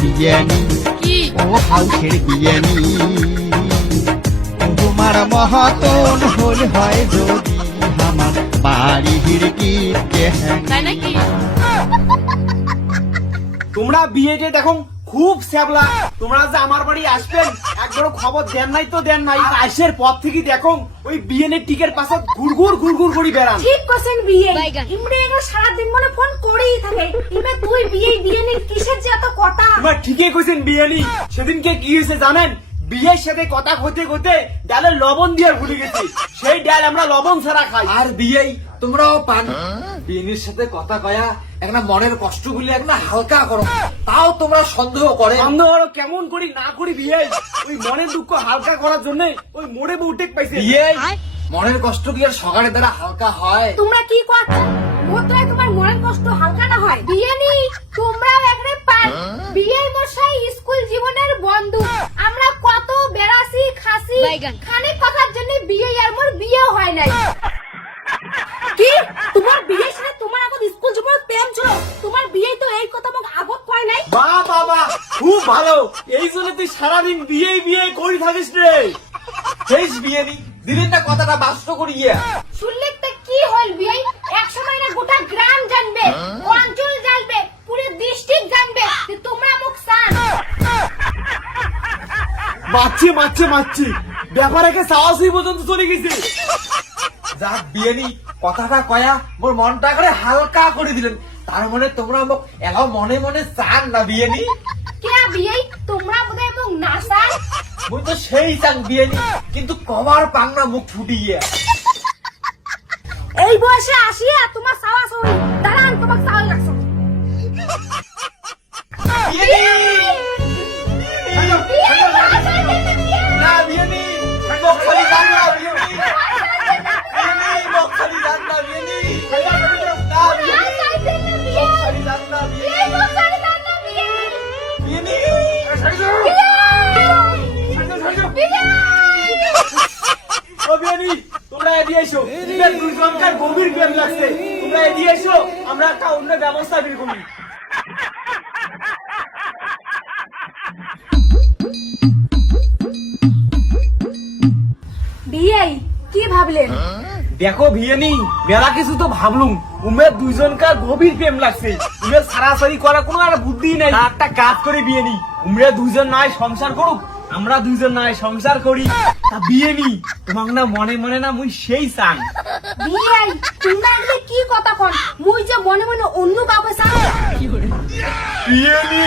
বিয়ানি ও হাউসের বিয়ানি তোমার মহাতন হল হয় যদি আমার বাড়ির গীতকে তাই নাকি? তোমরা বিয়েতে দেখো খুব স্যাবলা। তোমরা যে আমার বাড়ি আসবেন একবারও খবর দেন নাই তো দেন নাই। আর আইসের পর থেকে দেখো ওই বিয়েনের টিকের পাশে ঘুরঘুর ঘুরঘুর করে বেড়ান। ঠিক কোসেন বিয়ে বাইগান। ইমরে এগো সারাদিন মনে ফোন করেই থাকে। ইমে তুই বিয়ে নিয়ে কিসের যে এত কথা? তোমরা ঠিকই কইছেন বিয়েনি। সেদিনকে কি হয়েছে জানেন? বিয়ের সাথে কথা কইতে কইতে ডালে লবণ দিয়ে ভুলে গেছি। সেই ডাল আমরা লবণ ছাড়া খাই। আর বিয়ে তোমরাও পান বিয়ের সাথে কথা কয়া একটা মনের কষ্ট গুলি একটা হালকা করো, তাও তোমরা সন্দেহ করে। সন্দেহ হলো কেমন করি না করি বিয়ে ওই মনের দুঃখ হালকা করার জন্য ওই মোড়ে বউটেক পাইছে। বিয়ে মনের কষ্ট কি আর সকালের দ্বারা হালকা হয়? তোমরা কি কথা মোত্রায় তোমার মনের কষ্ট হালকা না হয়? বিয়ে নি তোমরাও একরে পান। বিয়ে মশাই স্কুল জীবনের বন্ধু। আমরা কত বেড়াছি খাসি বাইগান। খানিক কথার জন্য বিয়ে আর মোর বিয়ে হয় নাই। কি তোমার বিয়ের সাথে তোমার আগত স্কুল জীবন প্রেম ছিল? তোমার বিয়ে তো এই কথা মোক আগত কয় নাই। বাহ বাবা খুব ভালো। এই জন্য তুই সারাদিন বিয়ে বিয়ে করি থাকিস রে। শেষ বিয়ে নি দিলেন না কথাটা বাস্ত করিয়া। শুনলে তো কি হল বিয়ে? এক সময় না গোটা গ্রাম জানবে, অঞ্চল জানবে, পুরো ডিস্ট্রিক্ট জানবে যে তোমরা মোক চান। মারছি মারছি মারছি ব্যাপারে সাহসী পর্যন্ত চলে গেছে। যাক বিয়ে নি কথাটা কয়া মোর মনটা করে হালকা করে দিলেন। তার মানে তোমরা মোক এলাও মনে মনে চান না বিয়ে নি? কে বিয়ে তোমরা বোধহয় মোক না চান। মুই তো সেই চান বিয়ে নি, কিন্তু কবার পাংনা মুখ ফুটিয়ে। এই বয়সে আসিয়া তোমার সাওয়া সই দাঁড়ান তোমাক চাল লাগছে। বিয়ে নি! না বিয়ে নি! মোক খালি জান না বিয়ে নি! বিয়ে নি! মোক খালি জান না বিয়ে নি! না বিয়ে নি! মোক খালি জান না বিয়ে নি! বিয়ে নি! ও বিয়ানি তোমরা এদিকে এসো। তোমরা দুজনকার গভীর প্রেম লাগছে। তোমরা এদিকে এসো, আমরা একটা অন্য ব্যবস্থা বের করি। বিয়ে কি ভাবলেন? দেখো বিয়ানি মেলা কিছু তো ভাবলুম। উমের দুইজনকার গভীর প্রেম লাগছে। উমের সারাসারি করা কোনো আর বুদ্ধি নাই। একটা কাজ করে বিয়ানি উমরা দুইজন নাই সংসার করুক, আমরা দুইজন নাই সংসার করি। তা বিয়ানি তোমাক না মনে মনে না মুই সেই চান। বিয়ে তোমরা এগুলো কি কথা কন? মুই যে মনে মনে অন্য কাউকে চান। বিয়ানি